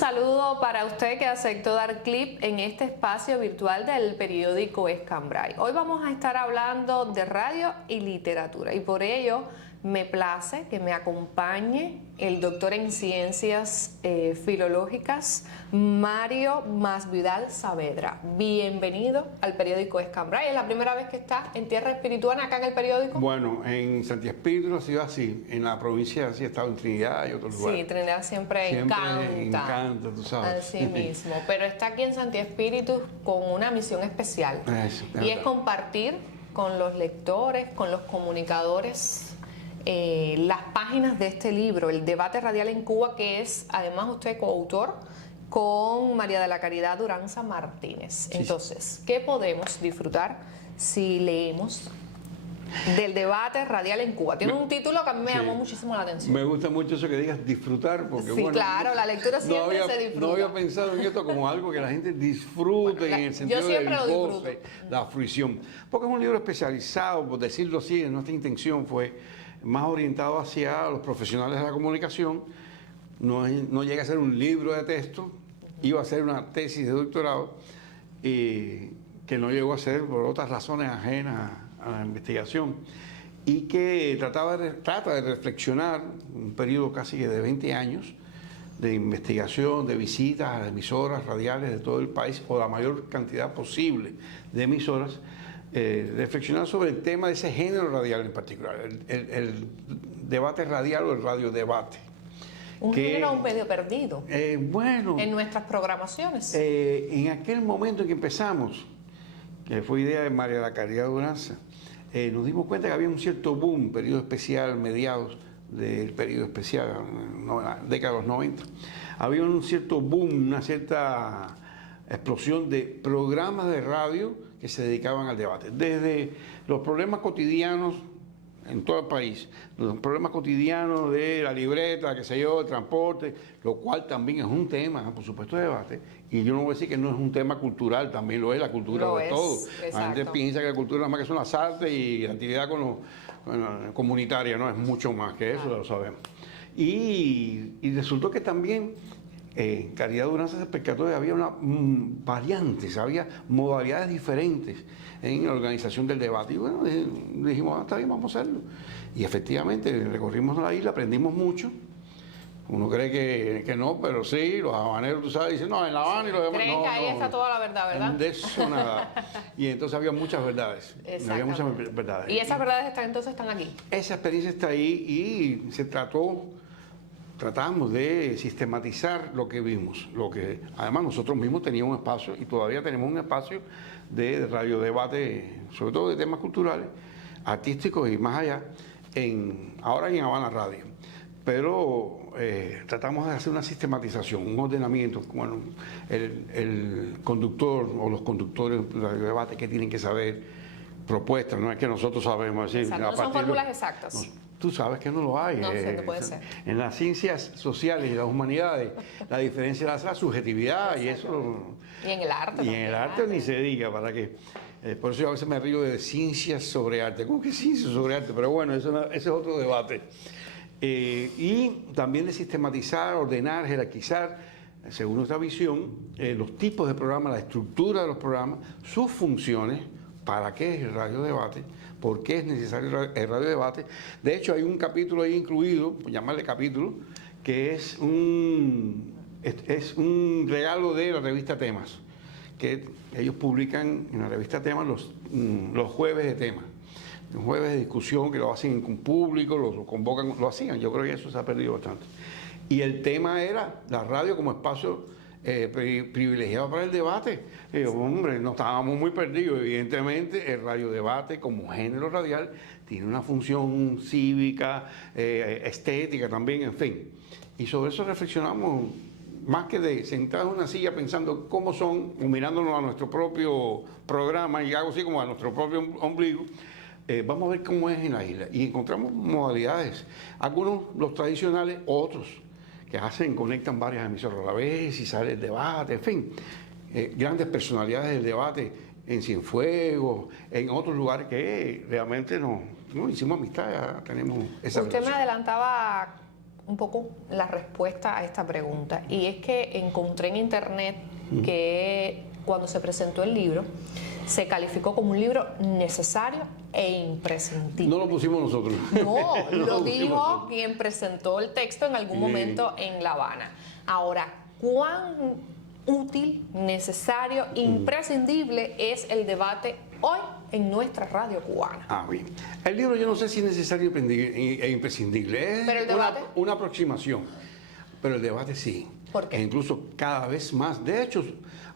saludo para usted que aceptó dar clip en este espacio virtual del periódico Escambray. Hoy vamos a estar hablando de radio y literatura y por ello me place que me acompañe el doctor en ciencias filológicas Mario Masvidal Saavedra. Bienvenido al periódico Escambray. ¿Es la primera vez que está en tierra espirituana acá en el periódico? Bueno, en Santi Espíritu ha sido así, en la provincia sí he estado en Trinidad y otros lugares. Sí, Trinidad siempre encanta, tú sabes. Así mismo, pero está aquí en Santi Espíritu con una misión especial y es compartir con los lectores, con los comunicadores, las páginas de este libro, El debate radial en Cuba, que es además usted coautor con María de la Caridad Duranza Martínez. Entonces, ¿qué podemos disfrutar si leemos del debate radial en Cuba? Tiene un título que a mí me llamó muchísimo la atención. Me gusta mucho eso que digas disfrutar, porque sí, bueno, claro, la lectura siempre se disfruta. No había pensado en esto como algo que la gente disfrute, en el sentido del goce, la fruición. Porque es un libro especializado, por decirlo así, nuestra intención fue más orientado hacia los profesionales de la comunicación. No llega a ser un libro de texto, iba a ser una tesis de doctorado, que no llegó a ser por otras razones ajenas a la investigación, y que trata de reflexionar un periodo casi de 20 años de investigación, de visitas a las emisoras radiales de todo el país, o la mayor cantidad posible de emisoras, reflexionar sobre el tema de ese género radial en particular, el debate radial o el radiodebate. Un género medio perdido bueno, en nuestras programaciones. En aquel momento en que empezamos, que fue idea de María de la Caridad Duranza, nos dimos cuenta que había un cierto boom, periodo especial, mediados del periodo especial, década de los 90. Había un cierto boom, una cierta explosión de programas de radio que se dedicaban al debate. Desde los problemas cotidianos en todo el país, los problemas cotidianos de la libreta, qué sé yo, el transporte, lo cual también es un tema, por supuesto, de debate. Y yo no voy a decir que no es un tema cultural, también lo es la cultura de todo. La gente piensa que la cultura nada más que son las artes y la actividad con la comunitaria, no es mucho más que eso, lo sabemos. Y resultó que también Caridad Duranza se percató de que había variantes, había modalidades diferentes en la organización del debate. Y bueno, dijimos, está bien, vamos a hacerlo. Y efectivamente, recorrimos la isla, aprendimos mucho. Uno cree que no, pero sí, los habaneros, tú sabes, dicen, no, en La Habana y los demás. Creen que ahí está toda la verdad, ¿verdad? De eso nada. Y entonces había muchas verdades. Había muchas verdades. Y esas verdades están aquí. Esa experiencia está ahí y se tratamos de sistematizar lo que vimos, además nosotros mismos teníamos un espacio y todavía tenemos un espacio de radiodebate, sobre todo de temas culturales, artísticos y más allá, ahora en Habana Radio. Pero tratamos de hacer una sistematización, un ordenamiento, bueno, el conductor o los conductores de radiodebate que tienen que saber, propuestas, no es que nosotros sabemos decir. No son fórmulas exactas. Tú sabes que no lo hay. No sé, puede ser. En las ciencias sociales y las humanidades, la diferencia es la subjetividad. Exacto. Y eso. Y en el arte. Y en el arte ni se diga, ¿para qué? Por eso yo a veces me río de ciencias sobre arte. ¿Cómo que ciencias sobre arte? Pero bueno, ese es otro debate. Y también de sistematizar, ordenar, jerarquizar, según nuestra visión, los tipos de programas, la estructura de los programas, sus funciones. ¿Para qué es el radiodebate? ¿Por qué es necesario el radiodebate? De hecho, hay un capítulo ahí incluido, por llamarle capítulo, que es un regalo de la revista Temas, que ellos publican en la revista Temas los jueves de temas. Los jueves de discusión que lo hacen con público, lo convocan, lo hacían. Yo creo que eso se ha perdido bastante. Y el tema era la radio como espacio privilegiado para el debate. Hombre, no estábamos muy perdidos. Evidentemente, el radiodebate como género radial tiene una función cívica, estética también, en fin. Y sobre eso reflexionamos, más que de sentados en una silla pensando cómo son, o mirándonos a nuestro propio programa, y algo así como a nuestro propio ombligo. Vamos a ver cómo es en la isla. Y encontramos modalidades, algunos los tradicionales, otros que conectan varias emisoras a la vez y sale el debate, en fin, grandes personalidades del debate en Cienfuegos, en otros lugares que realmente no hicimos amistad, ya tenemos esa Usted relación. me adelantaba un poco la respuesta a esta pregunta. Y es que encontré en internet que cuando se presentó el libro, se calificó como un libro necesario e imprescindible. No lo pusimos nosotros. No, lo dijo quien presentó el texto en algún momento en La Habana. Ahora, ¿cuán útil, necesario, imprescindible es el debate hoy en nuestra radio cubana? Ah, bien. El libro yo no sé si es necesario e imprescindible. Es ¿Pero el debate? Una aproximación. Pero el debate sí. ¿Por qué? E incluso cada vez más. De hecho,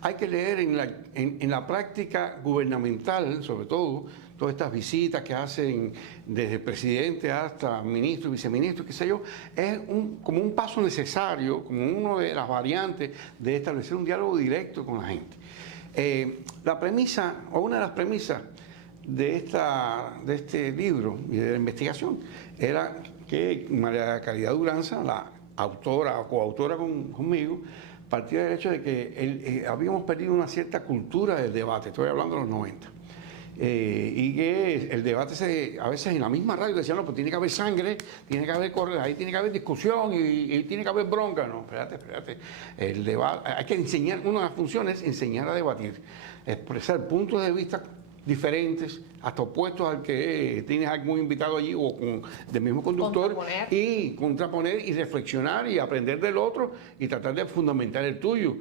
hay que leer en la práctica gubernamental, sobre todo, todas estas visitas que hacen desde presidente hasta ministro, viceministro, qué sé yo, es como un paso necesario, como una de las variantes de establecer un diálogo directo con la gente. La premisa, o una de las premisas de este libro y de la investigación, era que María Caridad Duranza, la autora o coautora conmigo, partía del hecho de que habíamos perdido una cierta cultura del debate, estoy hablando de los 90. Y que el debate a veces en la misma radio decían, no, pues tiene que haber sangre, tiene que haber ahí tiene que haber discusión y tiene que haber bronca. No, espérate. El debate, hay que enseñar, una de las funciones es enseñar a debatir, expresar puntos de vista diferentes, hasta opuestos al que tienes algún invitado allí o del mismo conductor, y contraponer y reflexionar y aprender del otro y tratar de fundamentar el tuyo.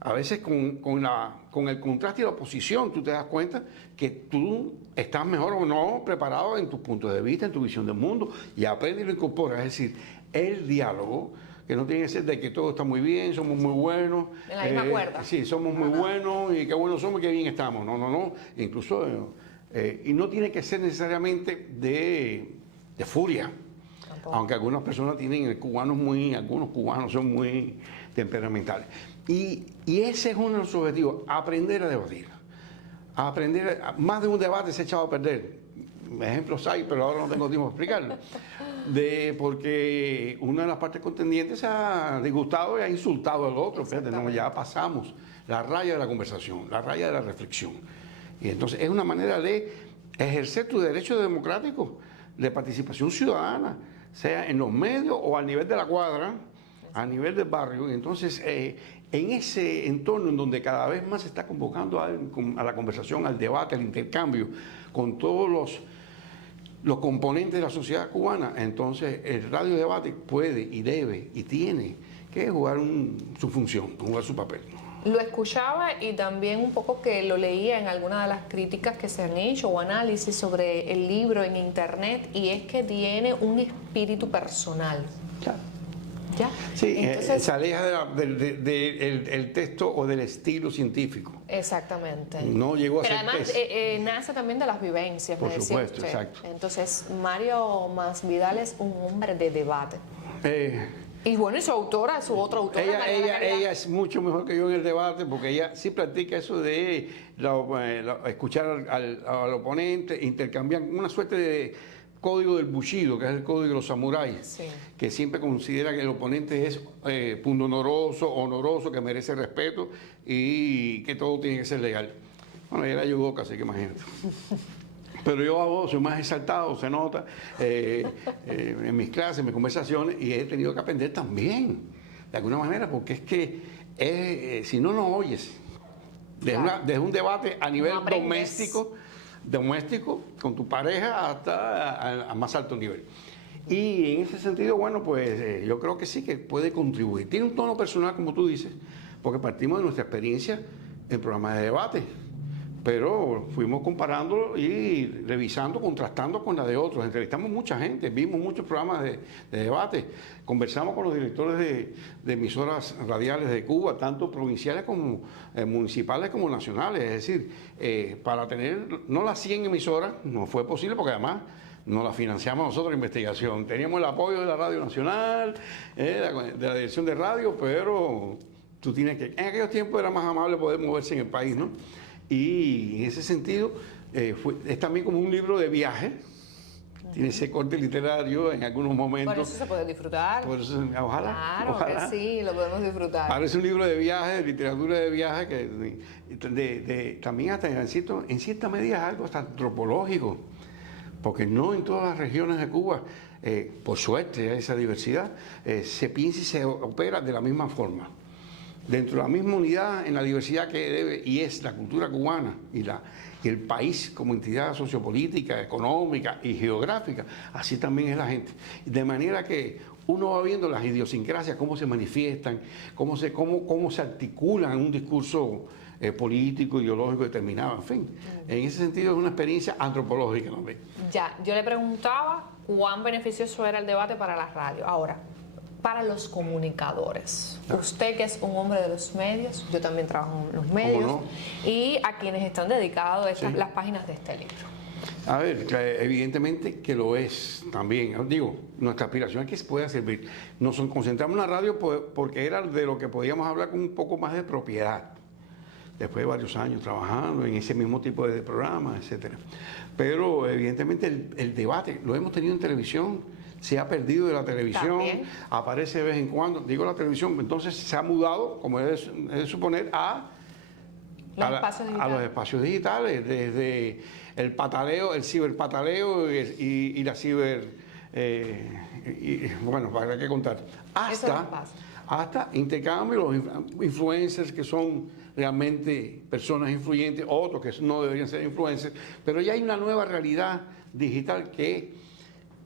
A veces con el contraste y la oposición tú te das cuenta que tú estás mejor o no preparado en tus puntos de vista, en tu visión del mundo, y aprendes y lo incorporas. Es decir, el diálogo, que no tiene que ser de que todo está muy bien, somos muy buenos. En la misma cuerda. Sí, somos muy buenos y qué buenos somos y qué bien estamos. No. Incluso, y no tiene que ser necesariamente de furia. Tampoco. Aunque algunas personas tienen algunos cubanos son muy temperamentales. Y ese es uno de los objetivos, aprender a debatir. Más de un debate se ha echado a perder. Ejemplos hay, pero ahora no tengo tiempo de explicarlo. Porque una de las partes contendientes se ha disgustado y ha insultado al otro. Fíjate, ya pasamos la raya de la conversación, la raya de la reflexión. Y entonces es una manera de ejercer tu derecho democrático de participación ciudadana, sea en los medios o al nivel de la cuadra, a nivel del barrio. Y entonces, en ese entorno en donde cada vez más se está convocando a la conversación, al debate, al intercambio, con todos los componentes de la sociedad cubana, entonces el radiodebate puede y debe y tiene que jugar su función, jugar su papel. Lo escuchaba y también un poco que lo leía en algunas de las críticas que se han hecho o análisis sobre el libro en internet, y es que tiene un espíritu personal. Claro. ¿Ya? Sí, entonces, se aleja del texto o del estilo científico. Exactamente. No llegó a Pero ser además nace también de las vivencias. Por supuesto, usted. Exacto. Entonces, Mario Masvidal es un hombre de debate. Y bueno, y su autora, su otra autora. Ella es mucho mejor que yo en el debate, porque ella sí practica eso de escuchar al oponente, intercambiar una suerte de código del bushido, que es el código de los samuráis, sí, que siempre considera que el oponente es pundonoroso, que merece respeto y que todo tiene que ser legal. Bueno, ella era yudoka, así que imagínate. Pero yo soy más exaltado, se nota, en mis clases, en mis conversaciones, y he tenido que aprender también, de alguna manera, porque es que si no oyes, desde un debate a nivel doméstico, con tu pareja hasta a más alto nivel. Y en ese sentido, bueno, pues yo creo que sí que puede contribuir. Tiene un tono personal, como tú dices, porque partimos de nuestra experiencia en programas de debate, pero fuimos comparándolo y revisando, contrastando con la de otros. Entrevistamos mucha gente, vimos muchos programas de debate, conversamos con los directores de emisoras radiales de Cuba, tanto provinciales como municipales como nacionales. Es decir, para tener no las 100 emisoras, no fue posible porque además no la financiamos nosotros la investigación. Teníamos el apoyo de la Radio Nacional, de la Dirección de Radio, pero tú tienes que... En aquellos tiempos era más amable poder moverse en el país, ¿no? Y en ese sentido es también como un libro de viaje, tiene ese corte literario en algunos momentos. Por eso se puede disfrutar. Por eso, ojalá. Claro que sí, lo podemos disfrutar. Parece un libro de viaje, de literatura de viaje, que también hasta en cierta medida es algo hasta antropológico, porque no en todas las regiones de Cuba, por suerte hay esa diversidad, se piensa y se opera de la misma forma. Dentro de la misma unidad, en la diversidad que debe y es la cultura cubana y el país como entidad sociopolítica, económica y geográfica, así también es la gente. De manera que uno va viendo las idiosincrasias, cómo se manifiestan, cómo se articulan en un discurso político, ideológico determinado, en fin. En ese sentido es una experiencia antropológica, ¿no ve? Ya, yo le preguntaba cuán beneficioso era el debate para la radio. Ahora, para los comunicadores. Usted que es un hombre de los medios, yo también trabajo en los medios, ¿Cómo no? y a quienes están dedicados las páginas de este libro. A ver, evidentemente que lo es también. Digo, nuestra aspiración es que se pueda servir. Nos concentramos en la radio porque era de lo que podíamos hablar con un poco más de propiedad. Después de varios años trabajando en ese mismo tipo de programas, etcétera. Pero evidentemente el debate lo hemos tenido en televisión. Se ha perdido de la televisión, también aparece de vez en cuando, digo la televisión, entonces se ha mudado, como es de suponer, a los espacios digitales, desde el pataleo, el ciberpataleo y la ciber, bueno, para qué contar, hasta intercambio, los influencers que son realmente personas influyentes, otros que no deberían ser influencers, pero ya hay una nueva realidad digital que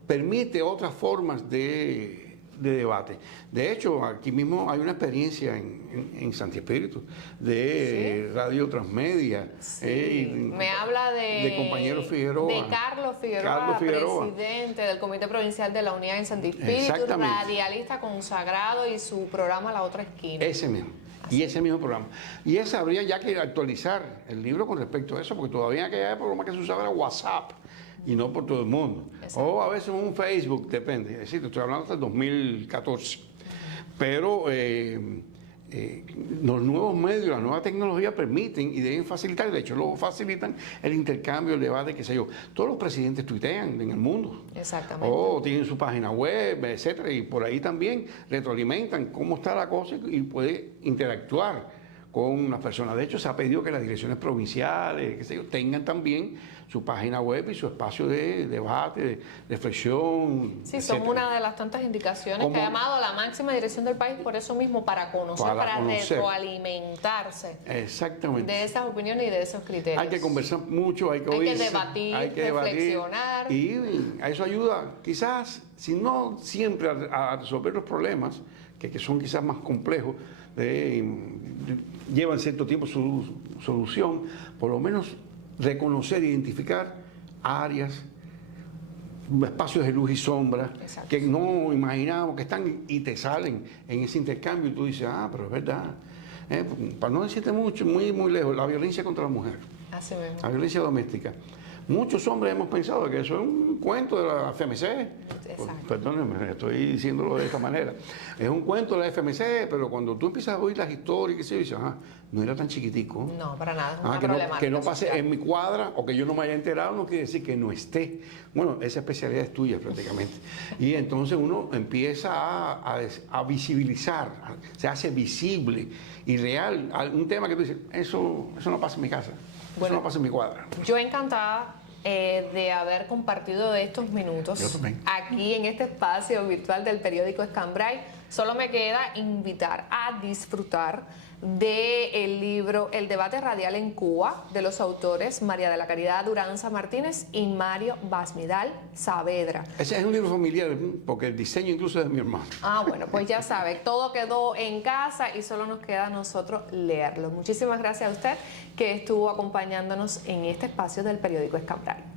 permite otras formas de debate. De hecho, aquí mismo hay una experiencia en Santi Espíritu de Radio Transmedia. Me habla de compañero Figueroa. De Carlos Figueroa, presidente del Comité Provincial de la Unidad en Santi Espíritu, radialista consagrado, y su programa La Otra Esquina. Ese mismo. Y ese mismo programa. Y ese habría ya que actualizar el libro con respecto a eso, porque todavía en aquella época lo más que se usaba era WhatsApp. Y no por todo el mundo. Exacto. O a veces un Facebook, depende. Es decir, estoy hablando hasta el 2014. Pero los nuevos medios, la nueva tecnología permiten y deben facilitar, de hecho lo facilitan, el intercambio, el debate, qué sé yo. Todos los presidentes tuitean en el mundo. Exactamente. O tienen su página web, etcétera, y por ahí también retroalimentan cómo está la cosa y puede interactuar con las personas. De hecho, se ha pedido que las direcciones provinciales, qué sé yo, tengan también su página web y su espacio de debate, de reflexión. Sí, son una de las tantas indicaciones que ha llamado a la máxima dirección del país por eso mismo, para conocer, para retroalimentarse. Exactamente. De esas opiniones y de esos criterios. Hay que conversar mucho, hay que oírse, hay que reflexionar. Y a eso ayuda, quizás, si no siempre a resolver los problemas, que son quizás más complejos, llevan cierto tiempo su solución, por lo menos reconocer e identificar áreas, espacios de luz y sombra. Exacto. Que no imaginábamos que están y te salen en ese intercambio y tú dices, pero es verdad. Para no decirte mucho, muy lejos, la violencia contra la mujer. Así mismo. La violencia doméstica. Muchos hombres hemos pensado que eso es un cuento de la FMC. Perdónenme, estoy diciéndolo de esta manera. Es un cuento de la FMC, pero cuando tú empiezas a oír las historias, que se dice, no era tan chiquitico. No, para nada, es una problemática. Que no pase en mi cuadra o que yo no me haya enterado, no quiere decir que no esté. Bueno, esa especialidad es tuya prácticamente. Y entonces uno empieza a visibilizar, se hace visible y real un tema que tú dices, eso no pasa en mi casa, eso no pasa en mi cuadra. Yo encantada de haber compartido estos minutos aquí en este espacio virtual del periódico Escambray. Solo me queda invitar a disfrutar del libro El debate radial en Cuba, de los autores María de la Caridad Duranza Martínez y Mario Basmidal Saavedra. Ese es un libro familiar, porque el diseño incluso es de mi hermano. Bueno, pues ya sabe, todo quedó en casa y solo nos queda a nosotros leerlo. Muchísimas gracias a usted que estuvo acompañándonos en este espacio del periódico Escambray.